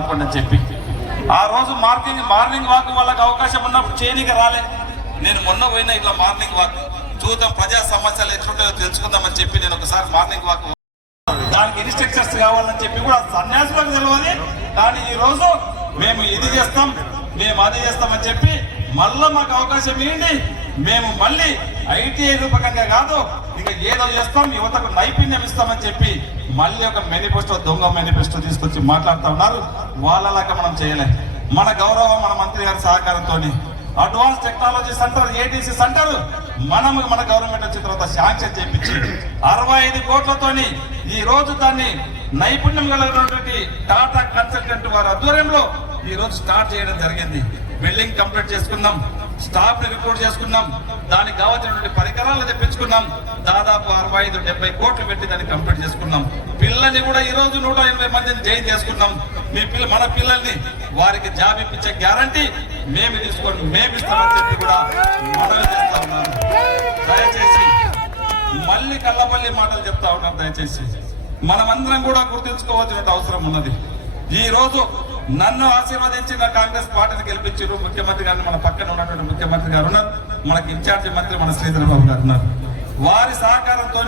రాకుండా అని చెప్పి. ఆ రోజు మార్నింగ్ మార్నింగ్ వాక్ వాళ్ళకి అవకాశం ఉన్నప్పుడు చేయనీకి రాలే. నేను మొన్న పోయినా ఇట్లా మార్నింగ్ వాక్. చూద్దాం ప్రజా సమస్యలు ఎట్లుంటాయో తెలుసుకుందామని చెప్పి నేను ఒకసారి మార్నింగ్ వాక్. దానికి ఇన్స్ట్రక్చర్స్ కావాలని చెప్పి కూడా సన్యాసులకు తెలియదు కానీ ఈ రోజు మేము ఇది చేస్తాం మేము అది చేస్తామని చెప్పి మళ్ళీ మాకు అవకాశం ఏంటి? మేము మళ్ళీ ఐటీఐ రూపకంగా కాదు ఇంకా ఏదో చేస్తాం యువతకు నైపుణ్యం ఇస్తామని చెప్పి మళ్ళీ ఒక మేనిఫెస్టో దొంగ మేనిఫెస్టో తీసుకొచ్చి మాట్లాడుతూ ఉన్నారు. వాళ్ళలాగా మనం చేయలేం. మన గౌరవం మన మంత్రి గారి సహకారంతో advance technology centre ATC centre మనం మన గవర్నమెంట్ వచ్చిన తర్వాత శాంక్షన్ చేయించి అరవై ఐదు కోట్లతోని ఈ రోజు దాన్ని నైపుణ్యం కలిగినటువంటి టాటా కన్సల్టెంట్ వారి ఆధ్వర్యంలో ఈ రోజు స్టార్ట్ చేయడం జరిగింది. బిల్డింగ్ కంప్లీట్ చేసుకుందాం. స్టాఫ్ని రిపోర్ట్ చేసుకున్నాం. దానికి కావాల్సినటువంటి పరికరాలు తెప్పించుకున్నాం. దాదాపు అరవై ఐదు డెబ్బై కోట్లు పెట్టి దాన్ని కంప్లీట్ చేసుకున్నాం. పిల్లల్ని కూడా ఈ రోజు నూట ఎనభై మందిని జైన్ చేసుకున్నాం. మీ పిల్ల మన పిల్లల్ని వారికి జాబ్ ఇప్పించే గ్యారంటీ మేము తీసుకొని మేము ఇస్తామని చెప్పి కూడా మనవి చేస్తా ఉన్నాను. దయచేసి మళ్ళీ కళ్ళపల్లి మాటలు చెప్తా ఉన్నారు దయచేసి. మనమందరం కూడా గుర్తుంచుకోవాల్సిన అవసరం ఉన్నది. ఈ రోజు నన్ను ఆశీర్వదించిన కాంగ్రెస్ పార్టీని గెలిపించారు. ముఖ్యమంత్రి గారిని మన పక్కన ఉన్నటువంటి ముఖ్యమంత్రి గారు ఉన్నారు. మనకి ఇన్ఛార్జి మంత్రి మన శ్రీధర్ బాబు గారు ఉన్నారు. వారి సహకారంతో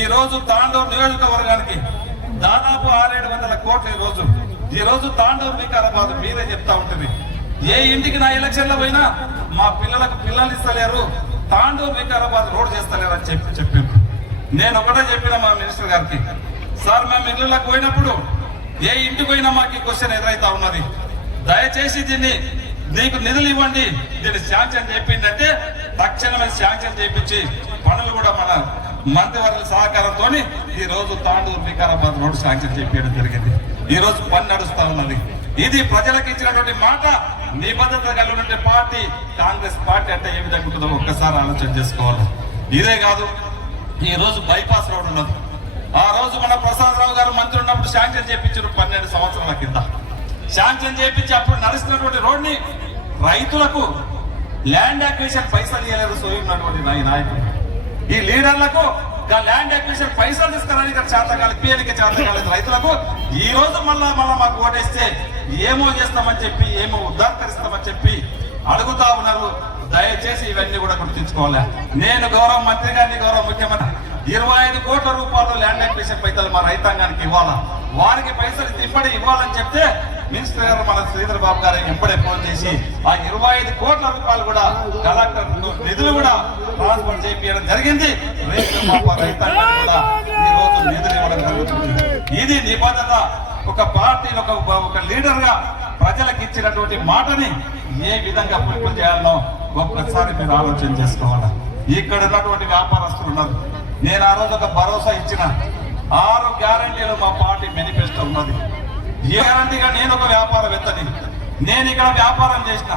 ఈ రోజు తాండూరు నియోజకవర్గానికి దాదాపు ఆరేడు వందల కోట్లు ఈ రోజు. ఈ రోజు తాండూరు వికారాబాద్ మీరే చెప్తా ఉంటుంది. ఏ ఇంటికి నా ఎలక్షన్లో పోయినా మా పిల్లలకు పిల్లలు ఇస్తలేరు. తాండూరు వికారాబాద్ రోడ్ చేస్తలేరు అని చెప్పి చెప్పింది నేను ఒకటే చెప్పిన మా మినిస్టర్ గారికి సార్ మేము ఇళ్ళకి పోయినప్పుడు ఏ ఇంటికి పోయినా మాకు ఈ క్వశ్చన్ ఎదురైతా ఉన్నది. దయచేసి దీన్ని నీకు నిధులు ఇవ్వండి. దీన్ని శాంక్షన్ చేయిందంటే తక్షణమే శాంక్షన్ చేయించి పనులు కూడా మన మంత్రివర్గ సహకారంతో ఈ రోజు తాండూరు వికారాబాద్ రోడ్ శాంక్షన్ చేపించడం జరిగింది. ఈ రోజు పని నడుస్తా ఉన్నది. ఇది ప్రజలకు ఇచ్చినటువంటి మాట నిబద్ధత కలిగినటువంటి పార్టీ కాంగ్రెస్ పార్టీ అంటే ఏ విధంగా ఉంటుందో ఒక్కసారి ఆలోచన చేసుకోవాలి. ఇదే కాదు ఈ రోజు బైపాస్ రోడ్ ఉన్నది ఆ రోజు మన ప్రసాదరావు గారు మంత్రి ఉన్నప్పుడు శాంక్షన్ చేయించారు పన్నెండు సంవత్సరాల కింద. శాంక్షన్ చేయించి అప్పుడు నడుస్తున్నటువంటి రోడ్ని రైతులకు ల్యాండ్ అక్విజిషన్ పైసలు ఇవ్వలేరు సోయున్నటువంటి నా ఈ నాయకుడు. ఈ లీడర్లకు ల్యాండ్ అక్విజిషన్ పైసలు తీసుకురానికి చేతకాలి పిఎలికి చేతకాలేదు రైతులకు ఈ రోజు మళ్ళా మళ్ళా మాకు ఓటేస్తే ఏమో చేస్తామని చెప్పి ఏమో ఉద్ధారకరిస్తామని చెప్పి అడుగుతా ఉన్నారు. దయచేసి ఇవన్నీ కూడా గుర్తించుకోవాలి. నేను గౌరవ మంత్రి గారిని గౌరవ ముఖ్యమంత్రి ఇరవై ఐదు కోట్ల రూపాయలు ల్యాండ్ అక్విజిషన్ పైసలు మా రైతాంగానికి ఇవ్వాలా. వారికి పైసలు ఇప్పటి ఇవ్వాలని చెప్తే మినిస్టర్ గారు మన శ్రీధర్ బాబు గారు ఎప్పుడే ఫోన్ చేసి ఆ ఇరవై ఐదు కోట్ల రూపాయలు కూడా కలెక్టర్ నిధులు కూడా ట్రాన్స్ఫర్ చేయించడం జరిగింది. రైతు రైతాంగానికి కూడా ఈ రోజు నిధులు ఇవ్వడం జరుగుతుంది. ఇది నిబంధన. ఒక పార్టీ ఒక ఒక లీడర్గా ప్రజలకు ఇచ్చినటువంటి మాటని ఏ విధంగా పులిపి చేయాలనో ఒక్కసారి మీరు ఆలోచన చేసుకోవాలి? ఇక్కడ ఉన్నటువంటి వ్యాపారస్తులు ఉన్నారు. నేను ఆ రోజు ఒక భరోసా ఇచ్చిన. ఆరు గ్యారంటీలు మా పార్టీ మేనిఫెస్టో ఉన్నది. ఏ గ్యారంటీగా నేను ఒక వ్యాపారవేత్తని నేను ఇక్కడ వ్యాపారం చేసిన.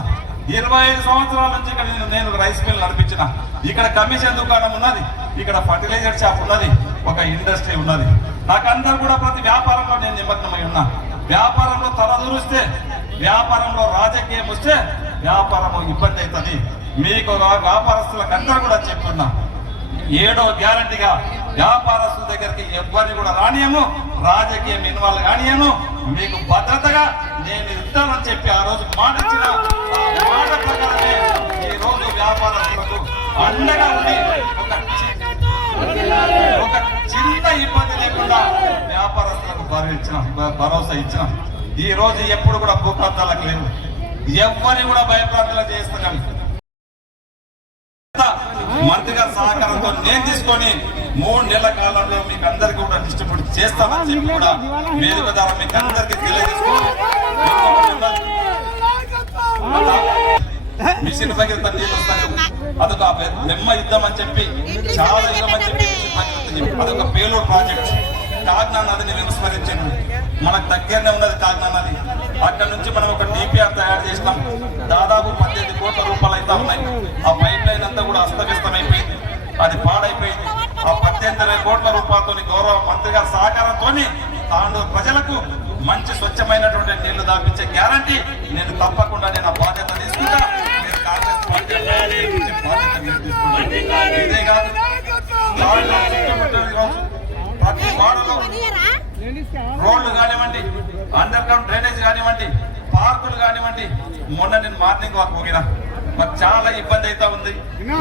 ఇరవై ఐదు సంవత్సరాల నుంచి ఇక్కడ నేను నేను రైస్ మిల్ నడిపించిన. ఇక్కడ కమిషన్ దుకాణం ఉన్నది ఇక్కడ ఫర్టిలైజర్ షాప్ ఉన్నది ఒక ఇండస్ట్రీ ఉన్నది. నాకందరూ కూడా ప్రతి వ్యాపారంలో నేను నిమగ్నమై ఉన్నా. వ్యాపారంలో తలదూరిస్తే వ్యాపారంలో రాజకీయం వస్తే వ్యాపారం ఇబ్బంది అవుతుంది. మీకు వ్యాపారస్తులకు అందరూ కూడా చెప్తున్నా ఏడో గ్యారంటీగా వ్యాపారస్తుల దగ్గరికి ఎవరిని కూడా రానియము రాజకీయం ఇన్వాల్వ్ కానియను. మీకు భద్రతగా నేను ఇస్తానని చెప్పి ఆ రోజు మాట ఇచ్చిన మాట ప్రకారమే ఈ రోజు వ్యాపారస్తులకు అండగా ఉండి ఒక ఒక చిన్న ఇబ్బంది లేకుండా వ్యాపారస్తులకు భరించిన భరోసా ఇచ్చిన. ఈ రోజు ఎప్పుడు కూడా భూప్రాంతాలకు లేవు ఎవరిని కూడా భయప్రాంతాలు చేస్తున్నాం మంత్రి గారి సహకారంతో నేను తీసుకొని మూడు నెలల కాలంలో మీకు అందరికి కూడా డిస్ట్రిబ్యూట్ చేస్తామని చెప్పి కూడా వేదిక ద్వారా మీకు అందరికి మిషన్ భగీరథ నీళ్ళు వస్తాయి. అదొక బెమ్మ యుద్ధం అని చెప్పి చాలా యుద్ధం అని చెప్పి అదొక పేలో ప్రాజెక్ట్. కాగ్నా నదిని విస్మరించండి. మనకు దగ్గరనే ఉన్నది కాగ్నా నది. అక్కడ నుంచి మనం ఒక డిపిఆర్ తయారు చేసినాం దాదాపు పద్దెనిమిది కోట్ల రూపాయలు అయితే ఉన్నాయి. ఆ పైప్ లైన్ అంతా కూడా అస్తవ్యస్తమైపోయింది. అది పాడైపోయింది. ఆ పద్దెనిమిది కోట్ల రూపాయలతో గౌరవ మంత్రి గారి సహకారంతో తాండూరు ప్రజలకు మంచి స్వచ్ఛమైనటువంటి నీళ్ళు దాపించే గ్యారంటీ నేను తప్పకుండా నేను ఆ బాధ్యత తీసుకుంటా. నేను బాధ్యత ఇదే కాదు ప్రతి వాడలో రోడ్లు కానివ్వండి అండర్ గ్రౌండ్ డ్రైనేజ్ కానివ్వండి పార్కులు కానివ్వండి మొన్న నేను మార్నింగ్ వాక్ పోగినా. మాకు చాలా ఇబ్బంది అయితే ఉంది.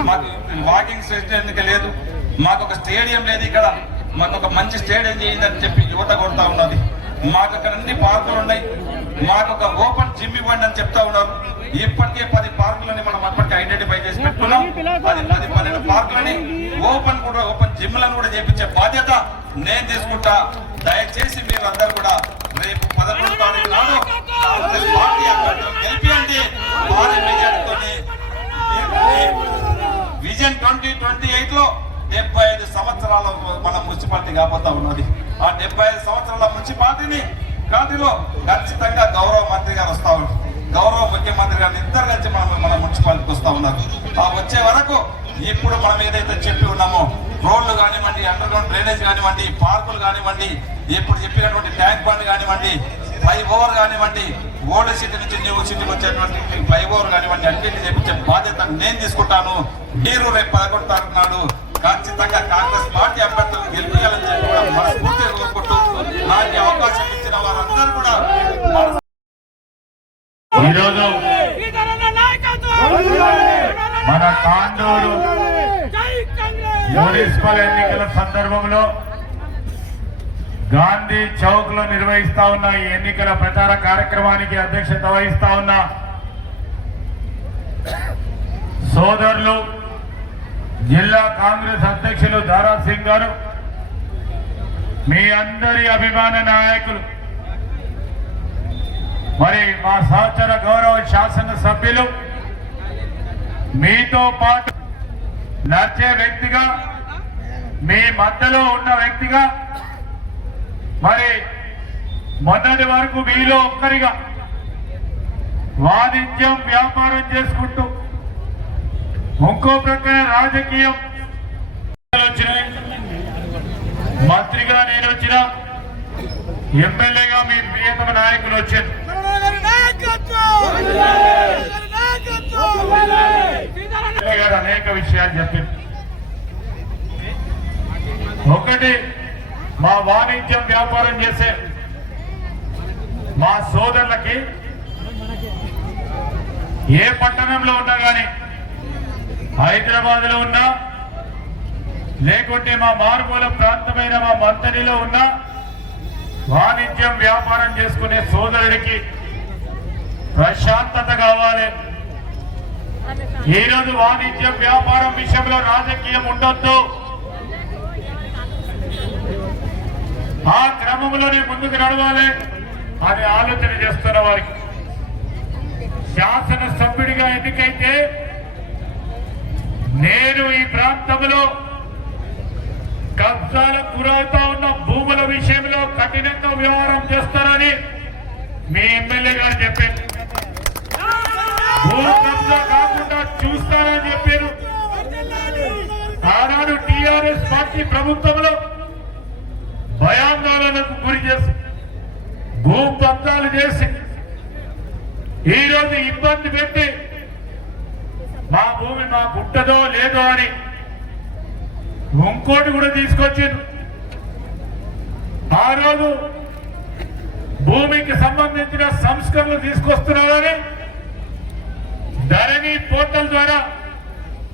మాకు వాకింగ్ స్టేషన్ లేదు? మాకు ఒక స్టేడియం లేదు ఇక్కడ. మాకు ఒక మంచి స్టేడియం చేయిందని చెప్పి యువత కొడతా ఉన్నది. మాకు అక్కడ అన్ని పార్కులు ఉన్నాయి. మాకు ఒక ఓపెన్ జిమ్ ఇవ్వండి అని చెప్తా ఉన్నారు. ఇప్పటికే పది పార్కులని మనం అప్పటికే ఐడెంటిఫై చేసి పెట్టుకున్నాం. పది పది పన్నెండు పార్కులని ఓపెన్ కూడా ఓపెన్ జిమ్లను కూడా చేపించే బాధ్యత నేను తీసుకుంటా. దయచేసి మీరందరూ కూడా రేపు పదకొండు తారీఖు నాడు కాంగ్రెస్ పార్టీ అభ్యర్థులను గెలిపియండి. భారీ విజన్ ట్వంటీ ట్వంటీ ఎయిట్లో డెబ్బై ఐదు సంవత్సరాల మన మున్సిపాలిటీ కాబోతా ఉన్నది. ఆ డెబ్బై ఐదు సంవత్సరాల మున్సిపాలిటీని కాటిలో ఖచ్చితంగా గౌరవ మంత్రి గారు వస్తా ఉన్నారు. గౌరవ ముఖ్యమంత్రి గారిని ఇద్దరు కలిసి మనం మన మున్సిపాలిటీకి వస్తా ఉన్నారు. ఆ వచ్చే వరకు ఇప్పుడు మనం ఏదైతే చెప్పి ఉన్నామో రోడ్లు కానివ్వండి అండర్ గ్రౌండ్ డ్రైనేజ్ కానివ్వండి పార్కులు కానివ్వండి ఇప్పుడు చెప్పినటువంటి ట్యాంక్ బండ్ కానివ్వండి ఫ్లై ఓవర్ కానివ్వండి ఓల్డ్ సిటీ నుంచి న్యూ సిటీకి వచ్చేటువంటి ఫ్లై ఓవర్ కానివ్వండి అన్నింటినీ చేపించే బాధ్యత నేను తీసుకుంటాను. మీరు రేపు పదకొండు తారీఖు నాడు ఖచ్చితంగా కాంగ్రెస్ పార్టీ అభ్యర్థులు గెలిపించాలని చెప్పి కూడా మనస్ఫూర్తిగా కోరుకుంటూ నాకు అవకాశం ఇచ్చిన వారందరూ కూడా మన ఈరోజు మన తాండూరు మున్సిపల్ ఎన్నికల సందర్భంలో గాంధీ చౌక్లో నిర్వహిస్తా ఉన్న ఈ ఎన్నికల ప్రచార కార్యక్రమానికి అధ్యక్షత వహిస్తా ఉన్న సోదరులు జిల్లా కాంగ్రెస్ అధ్యక్షులు దారా సింగ్ గారు మీ అందరి అభిమాన నాయకులు మరి మా సహచర గౌరవ శాసన సభ్యులు మీతో పాటు నచ్చే వ్యక్తిగా మీ మధ్యలో ఉన్న వ్యక్తిగా మరి మొన్నటి వరకు మీలో ఒక్కరిగా వాణిజ్యం వ్యాపారం చేసుకుంటూ ఇంకో ప్రక్కన రాజకీయం వచ్చినాయి. మంత్రిగా నేను వచ్చిన ఎమ్మెల్యేగా మీ ప్రియతమ నాయకులు వచ్చారు. అనేక విషయాలు చెప్పారు. ఒకటి మా వాణిజ్యం వ్యాపారం చేసే మా సోదరులకి ఏ పట్టణంలో ఉన్నా కానీ హైదరాబాద్లో ఉన్నా లేకుంటే మా మారుమూల ప్రాంతమైన మా మంతనిలో ఉన్నా వాణిజ్యం వ్యాపారం చేసుకునే సోదరుడికి ప్రశాంతత కావాలి. ఈరోజు వాణిజ్యం వ్యాపారం విషయంలో రాజకీయం ఉండొద్దు. ఆ క్రమంలోనే ముందుకు నడవాలి అని ఆలోచన చేస్తున్న వారికి. శాసన సభ్యుడిగా ఎన్నికైతే నేను ఈ ప్రాంతంలో కబ్జాలకు గురవుతా ఉన్న భూముల విషయంలో కఠినంగా వ్యవహారం చేస్తారని మీ ఎమ్మెల్యే గారు చెప్పారు. భూ కబ్జా కాకుండా చూస్తారని చెప్పారు. ఆనాడు టిఆర్ఎస్ పార్టీ ప్రభుత్వంలో భయాందోళనకు గురి చేసి భూ చేసి ఈ రోజు ఇబ్బంది పెట్టి మా భూమి మాకు ఉంటుందో లేదో అని ఇంకోటి కూడా తీసుకొచ్చారు ఆ రోజు భూమికి సంబంధించిన సంస్కరణలు తీసుకొస్తున్నారని ధరణి పోర్టల్ ద్వారా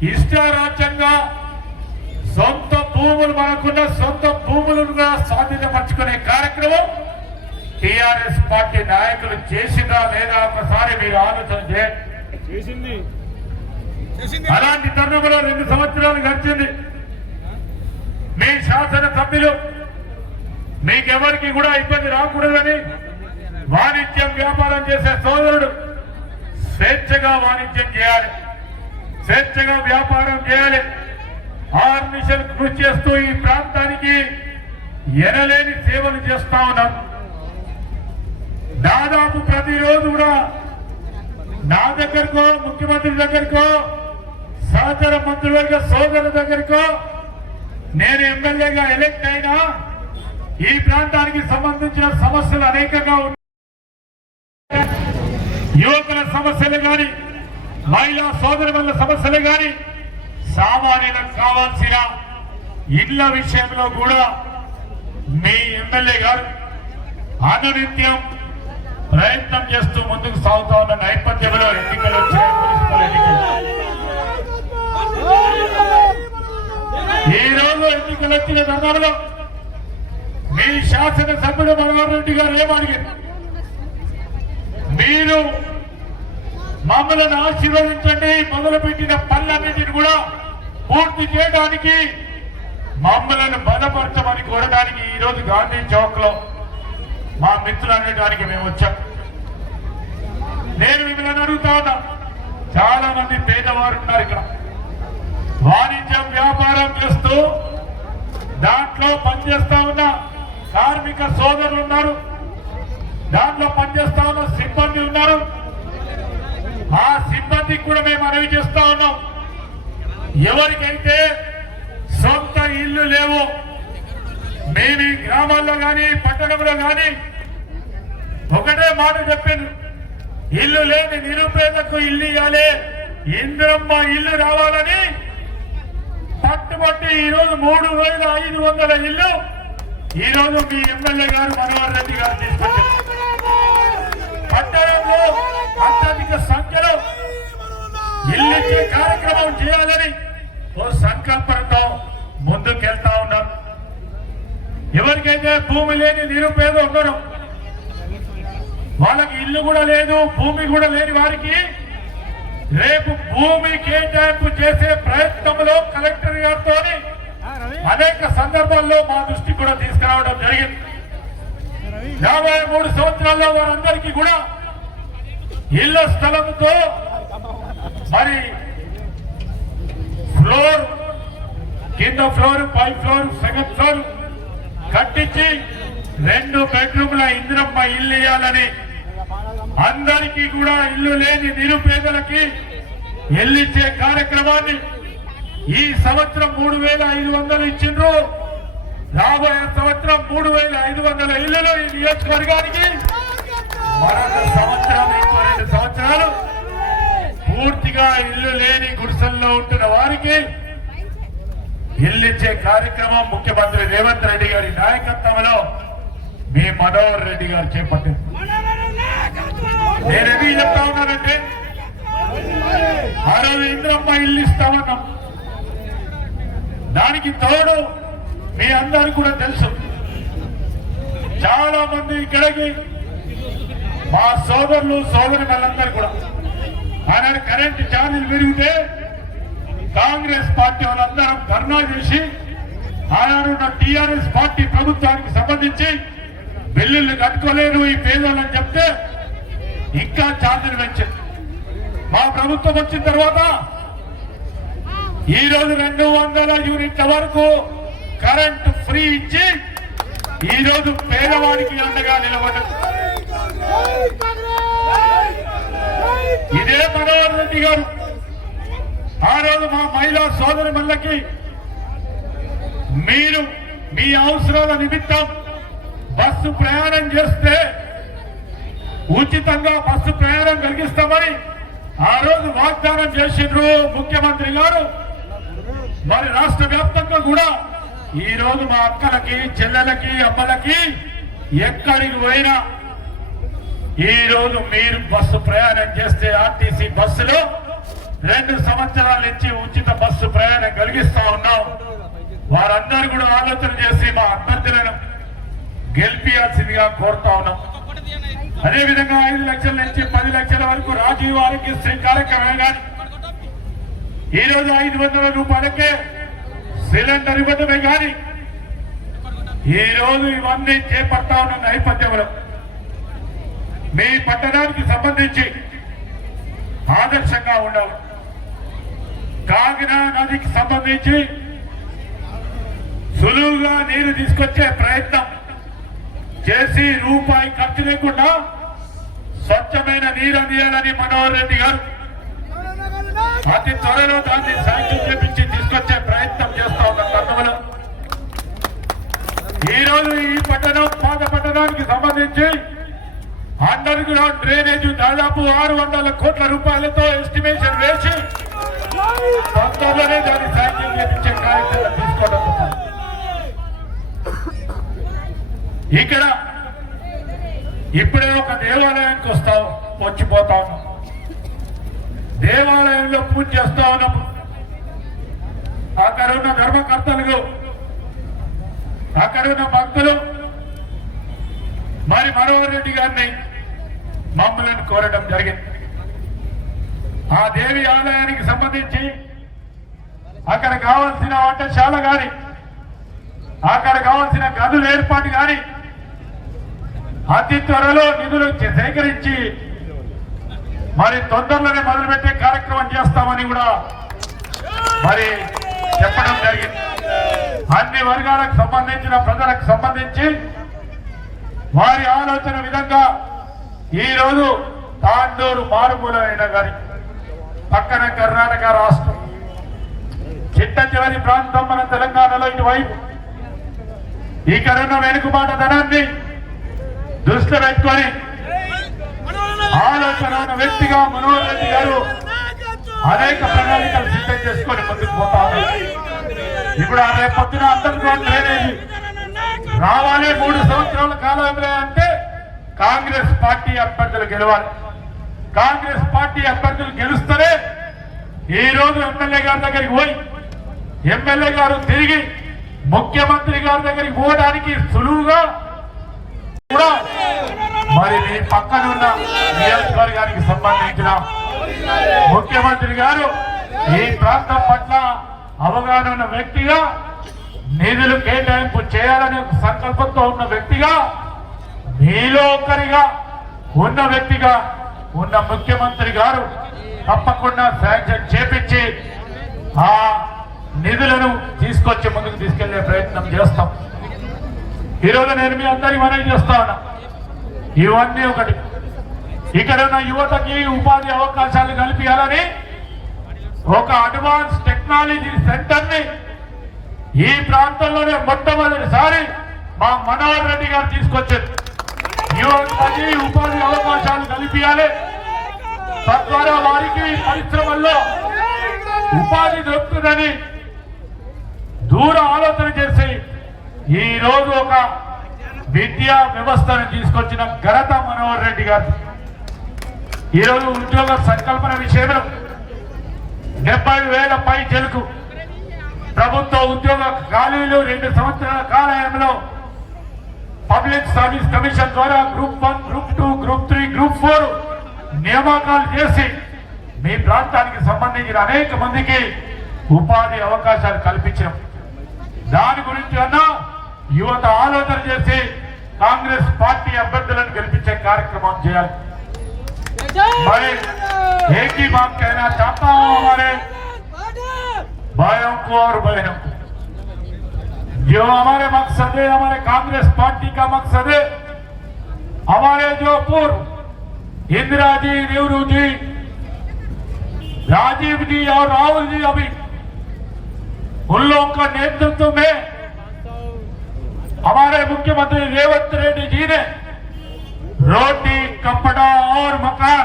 ఇష్టారాజ్యంగా సొంత భూములు మనకున్న సొంత భూములను కూడా స్వాధీనపరచుకునే కార్యక్రమం టిఆర్ఎస్ పార్టీ నాయకులు చేసిందా లేదా ఒకసారి మీరు ఆలోచన చేయండి. చేసింది. అలాంటి తరుణంలో రెండు సంవత్సరాలు గడిచింది. మీ శాసన సభ్యులు మీకెవరికి కూడా ఇబ్బంది రాకూడదని వాణిజ్యం వ్యాపారం చేసే సోదరుడు స్వేచ్ఛగా వాణిజ్యం చేయాలి. స్వేచ్ఛగా వ్యాపారం చేయాలి. ఆర్మిషన్ కృషి చేస్తూ ఈ ప్రాంతానికి ఎనలేని సేవలు చేస్తా ఉన్నారు. దాదాపు ప్రతిరోజు కూడా నా దగ్గరకో ముఖ్యమంత్రి దగ్గరకో సహచర మంత్రివర్గ సోదరుల దగ్గరకో నేను ఎమ్మెల్యేగా ఎలక్ట్ అయినా ఈ ప్రాంతానికి సంబంధించిన సమస్యలు అనేకంగా ఉన్నాయి. యువకుల సమస్యలు కానీ మహిళా సోదరి సమస్యలు కానీ సామాన్యులకు కావాల్సిన ఇళ్ళ విషయంలో కూడా మీ ఎమ్మెల్యే గారు అనునిత్యం ప్రయత్నం చేస్తూ ముందుకు సాగుతా ఉన్న నేపథ్యంలో ఎన్నికలు వచ్చాయి. మున్సిపల్ ఎన్నికలు ఈ రోజు ఎన్నికలు వచ్చిన సందర్భంలో మీ శాసనసభ్యుడు మనోహర్ రెడ్డి గారు ఏమడిగారు మీరు మమ్మల్ని ఆశీర్వదించండి మొదలుపెట్టిన పనులన్నింటిని కూడా పూర్తి చేయడానికి మమ్మల్ని బలపరచమని కోరడానికి ఈరోజు గాంధీ చౌక్లో మా మిత్రులు అనడానికి మేము వచ్చాం. నేను మిమ్మల్ని అడుగుతా ఉన్నా చాలా మంది పేదవారు ఉన్నారు ఇక్కడ. వాణిజ్యం వ్యాపారం చేస్తూ దాంట్లో పనిచేస్తా ఉన్న కార్మిక సోదరులు ఉన్నారు. దాంట్లో పనిచేస్తా ఉన్న సిబ్బంది ఉన్నారు. ఆ సిబ్బందికి కూడా మేము మనవి చేస్తా ఉన్నాం. ఎవరికైతే సొంత ఇల్లు లేవు మేము ఈ గ్రామాల్లో కానీ పట్టణంలో కానీ ఒకటే మాట చెప్పింది ఇల్లు లేని నిరుపేదకు ఇల్లు ఇవ్వాలి ఇందిరమ్మ ఇల్లు రావాలని పట్టుబట్టి ఈ రోజు మూడు వేల ఐదు వందల ఇల్లు ఈ రోజు మీ ఎమ్మెల్యే గారు మనోహర్ రెడ్డి గారు తీసుకొచ్చారు పట్టణంలో అత్యధిక సంఖ్యలో ఇల్లు ఇచ్చే కార్యక్రమం చేయాలని ఓ సంకల్పంతో ముందుకెళ్తా ఉన్నారు ఎవరికైతే భూమి లేని నిరుపేద ఉండరు వాళ్ళకి ఇల్లు కూడా లేదు భూమి కూడా లేని వారికి రేపు భూమి కేటాయింపు చేసే ప్రయత్నంలో కలెక్టర్ గారితో అనేక సందర్భాల్లో మా దృష్టి కూడా తీసుకురావడం జరిగింది. యాభై మూడు సంవత్సరాల్లో వారందరికీ కూడా ఇళ్ళ స్థలంతో మరి ఫ్లోర్ కింద ఫ్లోర్ పై ఫ్లోర్ సెకండ్ ఫ్లోర్ కట్టించి రెండు బెడ్రూమ్ల ఇందిరమ్మ ఇల్లు ఇవ్వాలని అందరికీ కూడా ఇల్లు లేని నిరుపేదలకి ఇల్లిచ్చే కార్యక్రమాన్ని ఈ సంవత్సరం మూడు వేల ఐదు వందలు ఇచ్చిండ్రు. రాబోయే సంవత్సరం మూడు వేల ఐదు వందల ఇళ్ళలో ఈ నియోజకవర్గానికి మరొక సంవత్సరం ఇంకో రెండు సంవత్సరాలు పూర్తిగా ఇల్లు లేని గుడిసెల్లో ఉంటున్న వారికి ఇల్లిచ్చే కార్యక్రమం ముఖ్యమంత్రి రేవంత్ రెడ్డి గారి నాయకత్వంలో మీ మనోహర్ రెడ్డి గారు చేపట్టింది నేను చెప్తా ఉన్నానంటే ఆ రోజు ఇంద్రమ్మ ఇల్లు ఇస్తామన్నాం. దానికి తోడు మీ అందరు కూడా తెలుసు. చాలా మంది ఇక్కడికి మా సోదరులు సోదరి వాళ్ళందరూ కూడా. ఆయన కరెంట్ ఛార్జీలు పెరిగితే కాంగ్రెస్ పార్టీ వాళ్ళందరం ధర్నా చేసి ఆనాడు ఉన్న టిఆర్ఎస్ పార్టీ ప్రభుత్వానికి సంబంధించి బిల్లులు కట్టుకోలేరు ఈ పేదోళ్ళని చెప్తే ఇంకా ఛార్జీలు పెంచారు. మా ప్రభుత్వం వచ్చిన తర్వాత ఈ రోజు రెండు వందల యూనిట్ల వరకు కరెంట్ ఫ్రీ ఇచ్చి ఈ రోజు పేదవాడికి అండగా నిలబడ్డది ఇదే మనోహర్ రెడ్డి గారు. ఆ రోజు మా మహిళా సోదరి మళ్ళకి మీరు మీ అవసరాల నిమిత్తం బస్సు ప్రయాణం చేస్తే ఉచితంగా బస్సు ప్రయాణం కలిగిస్తామని ఆ రోజు వాగ్దానం చేసిండ్రు ముఖ్యమంత్రి గారు. మరి రాష్ట్ర వ్యాప్తంగా కూడా ఈ రోజు మా అక్కలకి చెల్లెలకి అమ్మలకి ఎక్కడికి పోయినా ఈ రోజు మీరు బస్సు ప్రయాణం చేస్తే ఆర్టీసీ బస్సులో రెండు సంవత్సరాల నుంచి ఉచిత బస్సు ప్రయాణం కలిగిస్తా ఉన్నాం. వారందరూ కూడా ఆలోచన చేసి మా అభ్యర్థులను గెలిపియాల్సిందిగా కోరుతా ఉన్నాం. అదేవిధంగా ఐదు లక్షల నుంచి పది లక్షల వరకు రాజీవ్ ఆరోగ్యశ్రీ కార్యక్రమం కానీ ఈ రోజు ఐదు వందల రూపాయలకే సిలిండర్ ఇవ్వడమే కానీ ఈ రోజు ఇవన్నీ చేపడతా ఉన్న నేపథ్యంలో మీ పట్టణానికి సంబంధించి ఆదర్శంగా ఉండాలి కాకినాడ నదికి సంబంధించి సులువుగా నీరు తీసుకొచ్చే ప్రయత్నం. చేసి రూపాయి ఖర్చు లేకుండా స్వచ్ఛమైన నీరు అందియాలని మనోహర్ రెడ్డి గారు అతి త్వరలో దాన్ని శాంక్షన్ చేపించి తీసుకొచ్చే ప్రయత్నం చేస్తా ఉన్న తరుణంలో ఈ ఈ పట్టణం పాత పట్టణానికి సంబంధించి అండర్ గ్రౌండ్ డ్రైనేజ్ దాదాపు ఆరు వందల కోట్ల రూపాయలతో ఎస్టిమేషన్ వేసి తొందరలోనే దాన్ని శాంక్షన్ చేపించే కార్యక్రమం తీసుకోవడం. ఇక్కడ ఇప్పుడే ఒక దేవాలయానికి వస్తావు వచ్చిపోతా. ఉన్నాం దేవాలయంలో పూజ చేస్తా ఉన్నప్పుడు అక్కడ ఉన్న ధర్మకర్తలు అక్కడ ఉన్న భక్తులు మరి మనోహర్ రెడ్డి గారిని మమ్మల్ని కోరడం జరిగింది. ఆ దేవి ఆలయానికి సంబంధించి అక్కడ కావాల్సిన వంటశాల గాని అక్కడ కావాల్సిన గదుల ఏర్పాటు గాని అతి త్వరలో నిధులు సేకరించి మరి తొందరలోనే మొదలుపెట్టే కార్యక్రమం చేస్తామని కూడా మరి చెప్పడం జరిగింది. అన్ని వర్గాలకు సంబంధించిన ప్రజలకు సంబంధించి వారి ఆలోచన విధంగా ఈ రోజు తాండూరు మారుమూలైన గారి పక్కన కర్ణాటక రాష్ట్రం. చిట్ట చివరి ప్రాంతం మన తెలంగాణలో ఇటువైపు. ఈ కరోనా వెనుకబాట ధనాన్ని దృష్టి పెట్టుకొని ఆలోచన వ్యక్తిగా మనోహర్ రెడ్డి గారు అనేక ప్రణాళికలు సిద్ధం చేసుకొని ముందుకు పోతా ఇప్పుడు ఆ రేపు పొద్దున అందరితో డ్రైనేజీ రావాలి మూడు సంవత్సరాల కాలం అంటే కాంగ్రెస్ పార్టీ అభ్యర్థులు గెలవాలి. కాంగ్రెస్ పార్టీ అభ్యర్థులు గెలుస్తారే ఈ రోజు ఎమ్మెల్యే గారి దగ్గరికి పోయి ఎమ్మెల్యే గారు తిరిగి ముఖ్యమంత్రి గారి దగ్గరికి పోవడానికి సులువుగా కూడా మరి మీ పక్కన ఉన్న నియోజకవర్గానికి సంబంధించిన ముఖ్యమంత్రి గారు ఈ ప్రాంతం పట్ల అవగాహన ఉన్న వ్యక్తిగా నిధులు కేటాయింపు చేయాలనే ఒక సంకల్పంతో ఉన్న వ్యక్తిగా మీలో ఒకరిగా ఉన్న వ్యక్తిగా ఉన్న ముఖ్యమంత్రి గారు తప్పకుండా శాంక్షన్ చేపించి ఆ నిధులను తీసుకొచ్చి ముందుకు తీసుకెళ్ళే ప్రయత్నం చేస్తాం. ఈరోజు నేను మీ అందరికి మనం చేస్తా ఉన్నా. ఇవన్నీ ఒకటి. ఇక్కడ ఉన్న యువతకి ఉపాధి అవకాశాలు కల్పించాలని ఒక అడ్వాన్స్ టెక్నాలజీ సెంటర్ని ఈ ప్రాంతంలోనే మొట్టమొదటిసారి మా మనోహర్ రెడ్డి గారు తీసుకొచ్చారు. యువతకి ఉపాధి అవకాశాలు కల్పించాలి. తద్వారా వారికి పరిశ్రమల్లో ఉపాధి దొరుకుతుందని దూర ఆలోచన చేసి ఈ రోజు ఒక విద్యా వ్యవస్థను తీసుకొచ్చిన ఘనత మనోహర్ రెడ్డి గారు. ఈరోజు ఉద్యోగ సంకల్పన విషయంలో డెబ్బై వేల పై చెలుకు ప్రభుత్వ ఉద్యోగ ఖాళీలు రెండు సంవత్సరాల కాలంలో పబ్లిక్ సర్వీస్ కమిషన్ ద్వారా group one group two group three group four నియామకాలు చేసి మీ ప్రాంతానికి సంబంధించిన అనేక మందికి ఉపాధి అవకాశాలు కల్పించాం. దాని గురించి అన్నా యువత ఆలోచన చేసి కాంగ్రెస్ పార్టీ అభ్యర్థులను గెలిపించే కార్యక్రమం చేయాలి. మరి ఏకీ బాబు కైనా చాతా భయం కోరు భయం जो हमारे मकसद है, हमारे कांग्रेस पार्टी का मकसद है, हमारे जो पूर्व इंदिरा जी, नेहरू जी, राजीव जी और राहुल जी अभी, उन लोगों का नेतृत्व में हमारे मुख्यमंत्री रेवंत रेड्डी जी ने रोटी, कपड़ा और मकान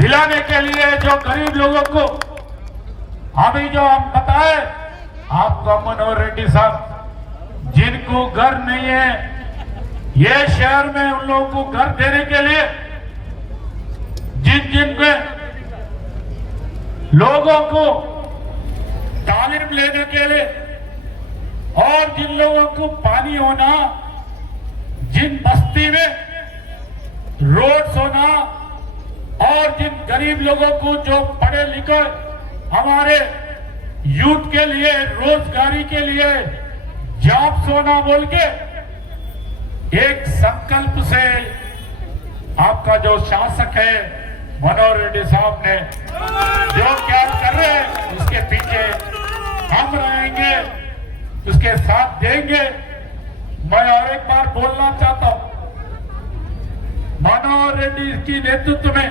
दिलाने के लिए जो गरीब लोगों को, अभी जो हम बताए आपका मनोहर रेड्डी साहब, जिनको घर नहीं है, ये शहर में उन लोगों को घर देने के लिए, जिन जिन में लोगों को तालीम लेने के लिए और जिन लोगों को पानी होना, जिन बस्ती में रोड होना, और जिन गरीब लोगों को जो पढ़े लिखे हमारे यूथ के लिए, रोजगारी के लिए जॉब सोना बोल के एक संकल्प से आपका जो शासक है, मनोहर रेड्डी साहब ने जो क्या कर रहे हैं, उसके पीछे हम रहेंगे, उसके साथ देंगे। मैं और एक बार बोलना चाहता हूँ, मनोहर रेड्डी की नेतृत्व में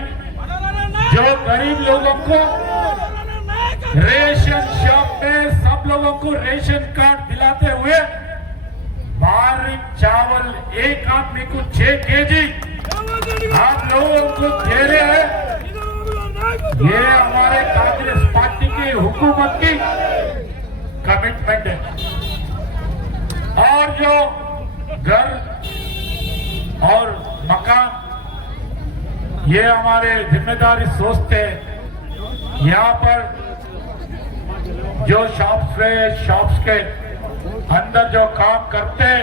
जो गरीब लोगों को रेशन शॉप में सब लोगों को रेशन कार्ड दिलाते हुए बारीक चावल एक आदमी को छह के जी आप लोगों को दे रहे हैं। ये हमारे कांग्रेस पार्टी की हुकूमत की कमिटमेंट है। और जो घर और मकान, ये हमारे ज़िम्मेदारी सोचते हैं। यहाँ पर जो शॉप्स पे शॉप्स के अंदर जो काम करते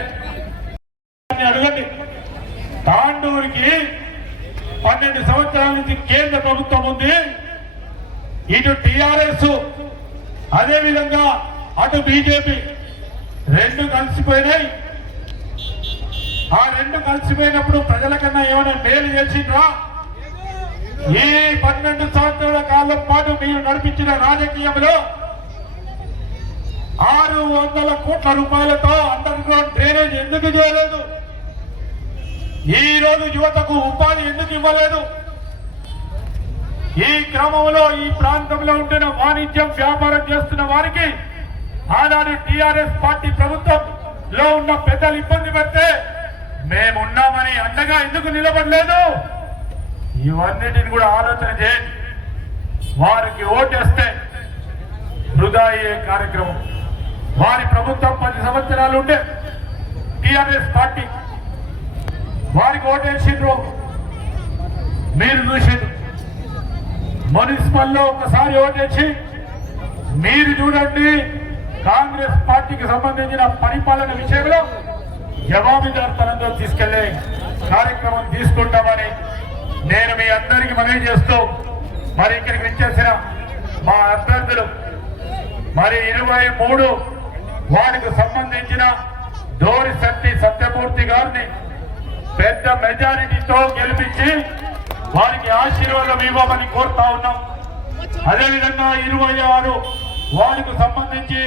అని అడగండి తాండూరుకి పన్నెండు సంవత్సరాల నుంచి కేంద్ర ప్రభుత్వం ఉంది ఇటు టిఆర్ఎస్ అదే విధంగా అటు బీజేపీ రెండు కలిసిపోయినాయి ఆ రెండు కలిసిపోయినప్పుడు ప్రజల కన్నా ఏమైనా మేలు చేసిండ్రా ఈ పన్నెండు సంవత్సరాల కాలం పాటు మీరు నడిపించిన రాజకీయంలో ఆరు వందల కోట్ల రూపాయలతో అండర్ గ్రౌండ్ డ్రైనేజ్ ఎందుకు చేయలేదు? ఈ రోజు యువతకు ఉపాధి ఎందుకు ఇవ్వలేదు? ఈ క్రమంలో ఈ ప్రాంతంలో ఉంటున్న వాణిజ్యం వ్యాపారం చేస్తున్న వారికి ఆనాడు టిఆర్ఎస్ పార్టీ ప్రభుత్వంలో ఉన్న పెద్దలు ఇబ్బంది పెడితే మేమున్నామని అండగా ఎందుకు నిలబడలేదు? ఇవన్నిటిని కూడా ఆలోచన చేయండి. వారికి ఓటేస్తే వృధా అయ్యే కార్యక్రమం. వారి ప్రభుత్వం పది సంవత్సరాలు ఉంటే టిఆర్ఎస్ పార్టీ. వారికి ఓటేసిండ్రు. మీరు చూసిండ్రు. మున్సిపల్లో ఒకసారి ఓటేసి మీరు చూడండి కాంగ్రెస్ పార్టీకి సంబంధించిన పరిపాలన విషయంలో జవాబుదారితనంతో తీసుకెళ్ళే కార్యక్రమం తీసుకుంటామని నేను మీ అందరికీ మనవి చేస్తూ మరి ఇక్కడికి విచ్చేసిన మా అభ్యర్థులు. మరి ఇరవై మూడు వారికి సంబంధించిన దోరి శక్తి సత్యమూర్తి గారిని పెద్ద మెజారిటీతో గెలిపించి వారికి ఆశీర్వాదం ఇవ్వమని కోరుతా ఉన్నాం. అదేవిధంగా ఇరవై ఆరు వారికి సంబంధించి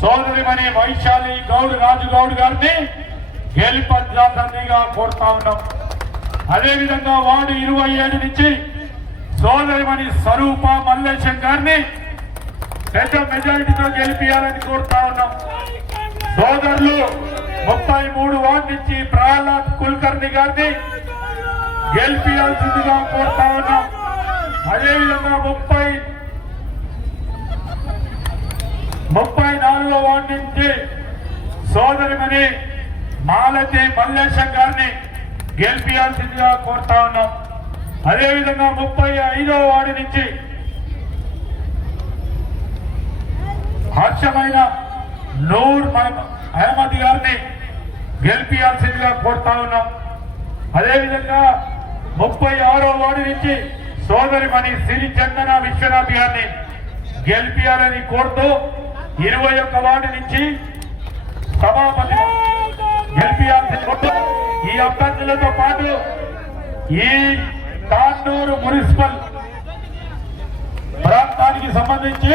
సోదరిమణి వైశాలి గౌడ్ రాజు గౌడ్ గారిని గెలిపించాల్సిందిగా కోరుతా ఉన్నాం. అదేవిధంగా వార్డు ఇరవై ఏడు నుంచి సోదరిమణి స్వరూప మల్లేశం గారిని పెద్ద మెజారిటీతో గెలిపియాలని కోరుతా ఉన్నాం. సోదరులు ముప్పై మూడు వార్డు నుంచి ప్రహ్లాద్ కుల్కర్ణి గారిని గెలిపియాల్సిందిగా కోరుతా ఉన్నాం. అదేవిధంగా ముప్పై ముప్పై నాలుగో వార్డు నుంచి సోదరిమని మాలతి మల్లేశం గారిని గెలిపియాల్సిందిగా కోరుతా ఉన్నాం. అదేవిధంగా ముప్పై ఐదో వార్డు నుంచి హర్షమైన నూర్ అహ్మద్ గారిని గెలిపించాల్సిందిగా కోరుతా ఉన్నాం. అదేవిధంగా ముప్పై ఆరో వార్డు నుంచి సోదరిమణి సిరి చందన విశ్వనాథ్ గారిని గెలిపించాలని కోరుతూ ఇరవై ఒక్క వార్డు నుంచి సభాపతి గెలిపించాల్సిన కోరుతూ ఈ అభ్యర్థులతో పాటు ఈ తాండూరు మున్సిపల్ ప్రాంతానికి సంబంధించి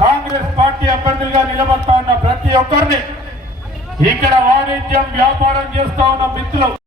కాంగ్రెస్ పార్టీ అభ్యర్థులుగా నిలబడతా ఉన్న ప్రతి ఒక్కరిని ఇక్కడ వాణిజ్యం వ్యాపారం చేస్తా ఉన్న మిత్రులు